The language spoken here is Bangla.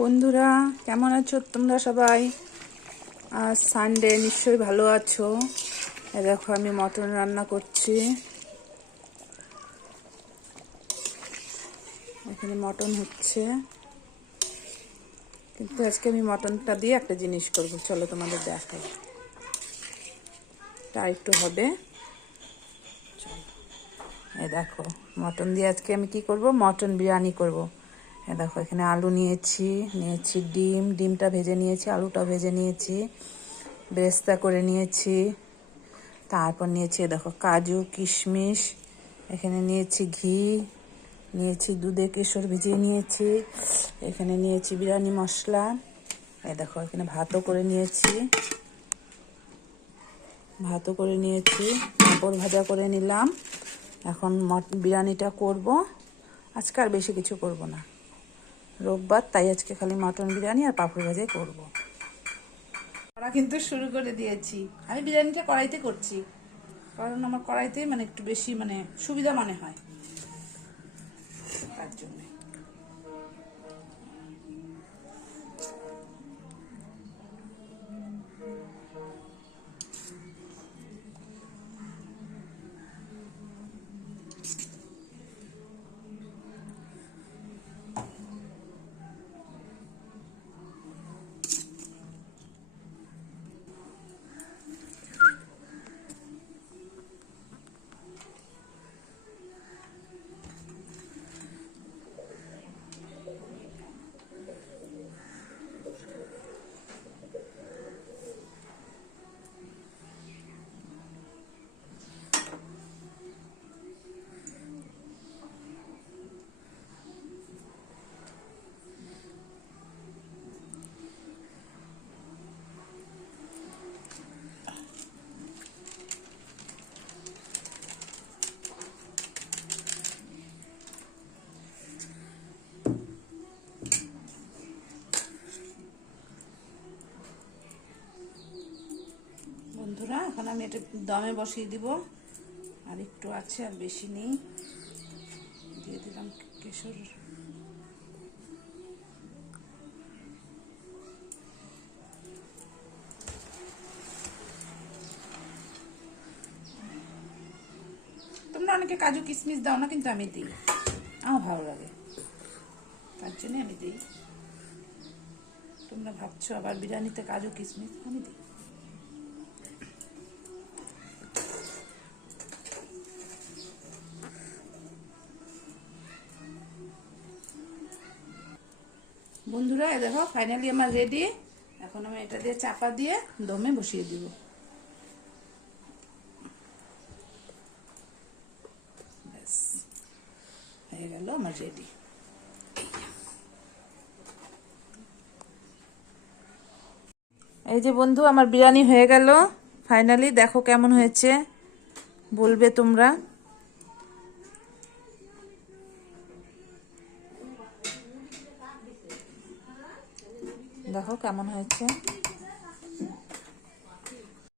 বন্ধুরা, কেমন আছো তোমরা সবাই? আজ সানডে, নিশ্চয়ই ভালো আছো। দেখো আমি মটন রান্না করছি। এখানে মটন হচ্ছে, কিন্তু আজকে আমি মটনটা দিয়ে একটা জিনিস করবো। চলো তোমাদের দেখাই। তা একটু হবে। এই দেখো, মটন দিয়ে আজকে আমি কি করব? মটন বিরিয়ানি করব। এই দেখো, এখানে আলু নিয়েছি, ডিমটা ভেজে নিয়েছি, আলুটা ভেজে নিয়েছি, বেরেস্তা করে নিয়েছি। তারপর নিয়েছি দেখো কাজু কিশমিশ, এখানে নিয়েছি ঘি, নিয়েছি দুধে কেশর ভিজিয়ে নিয়েছি, এখানে নিয়েছি বিরিয়ানি মশলা। এই দেখো, এখানে ভাতও করে নিয়েছি, পাঁপড় ভাজা করে নিলাম। এখন বিরিয়ানিটা করব। আজকে আর বেশি কিছু করব না, রোববার, তাই আজকে খালি মটন বিরিয়ানি আর পাঁপড় ভাজাই করব। করা কিন্তু শুরু করে দিয়েছি। আমি বিরিয়ানিটা কড়াইতে করছি, কারণ আমার কড়াইতে একটু বেশি সুবিধা মনে হয়, তার জন্য। বন্ধুরা, এখন আমি এটা দমে বসিয়ে দিব। আর একটু আছে, আর বেশি নেই। দিয়ে দিলাম কেশর। তোমরা অনেকে কাজু কিশমিশ দাও না, কিন্তু আমি দিই, আমার ভালো লাগে, তার জন্য আমি দিই। তোমরা ভাবছো আবার বিরিয়ানিতে কাজু কিশমিশ, আমি দিই। বন্ধুরা, দেখো ফাইনালি আমার রেডি। এখন আমি এটা দিয়ে চাপা দিয়ে দমে বসিয়ে দিব। ব্যাস, হয়ে গেল আমার রেডি। এই যে বন্ধু, আমার বিরিয়ানি হয়ে গেল ফাইনালি। দেখো কেমন হয়েছে, বলবে তোমরা। দেখো কেমন হয়েছে।